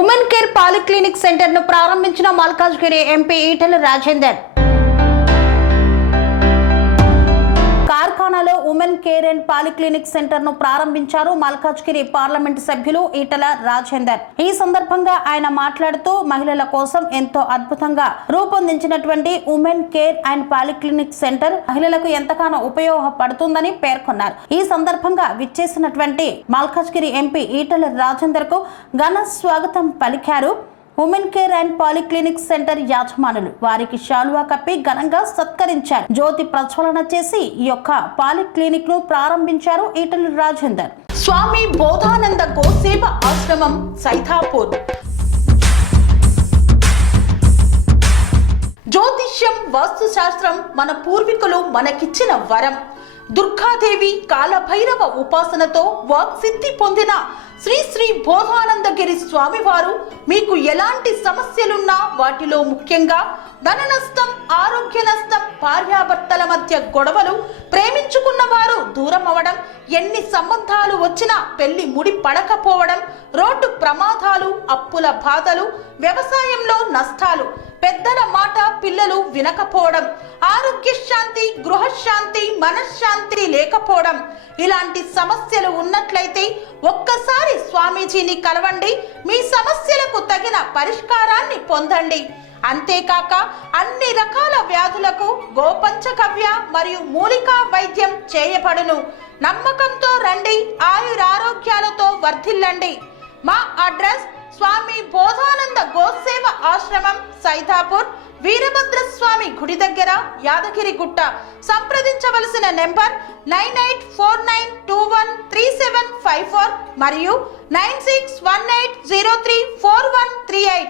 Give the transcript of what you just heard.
Women care polyclinic center ను ప్రారంభించిన Malkajgiri MP Etela Rajender. కార్ఖానాలో women care and polyclinic center ను ప్రారంభించారు మల్కాజ్గిరి పార్లమెంటు సభ్యులు ఈటెల రాజేందర్. ఈ సందర్భంగా ఆయన మాట్లాడుతూ మహిళల కోసం ఎంతో అద్భుతంగా రూపొందించినటువంటి women care and polyclinic center మహిళలకు ఎంతగానో ఉపయోగపడుతుందని పేర్కొన్నారు. ఈ సందర్భంగా విచ్చేసినటువంటి మల్కాజ్గిరి ఎంపీ ఈటెల రాజేందర్ కు ఘన స్వాగతం పలికారు. Women care and polyclinic center యాజమానులు వారికి శాలువా కప్పి ఘనంగా సత్కరించారు. జ్యోతి ప్రజ్వలన చేసి ఈ యొక్క పాలిక్లినిక్ ను ప్రారంభించారు ఈటెల రాజేందర్. స్వామి బోధానంద గోసేవ ఆశ్రమం సైథాపూర్. జ్యోతిష్యం వాస్తు శాస్త్రం మన పూర్వీకులు మనకిచ్చిన వరం. దుర్గాదేవి కాలభైరవ ఉపాసనతో వాక్సిద్ధి పొందిన శ్రీ శ్రీ బోధానందగిరి స్వామివారు మీకు ఎలాంటి సమస్యలున్నా వాటిలో ముఖ్యంగా ధన నష్టం, ఆరోగ్య నష్టం, భార్యాభర్తల మధ్య గొడవలు, ప్రేమించుకున్న వారు దూరం అవడం, ఎన్ని సంబంధాలు వచ్చినా పెళ్లి ముడి పడకపోవడం, రోడ్డు ప్రమాదాలు, అప్పుల బాధలు, వ్యవసాయంలో నష్టాలు, పెద్దల మాట పిల్లలు వినకపోవడం, ఆరోగ్య శాంతి, గృహశాంతి, మనశ్శాంతి లేకపోవడం, ఇలాంటి సమస్యలు ఉన్నట్లయితే ఒక్కసారి స్వామీజీని కలవండి. మీ సమస్యలకు తగిన పరిష్కారాన్ని పొందండి. అంతేకాక అన్ని రకాల వ్యాధులకు గోపంచకవ్య మరియు మూలికా వైద్యం చేయబడును. నమ్మకంతో రండి, ఆయురారోగ్యాలతో వర్ధిల్లండి. మా అడ్రస్ స్వామి బోధానంద గోసేవ ఆశ్రమం సైథాపూర్, వీరభద్రస్వామి గుడి దగ్గర, యాదగిరిగుట్ట. సంప్రదించవలసిన నెంబర్ 9849213754 మరియు 9618034138.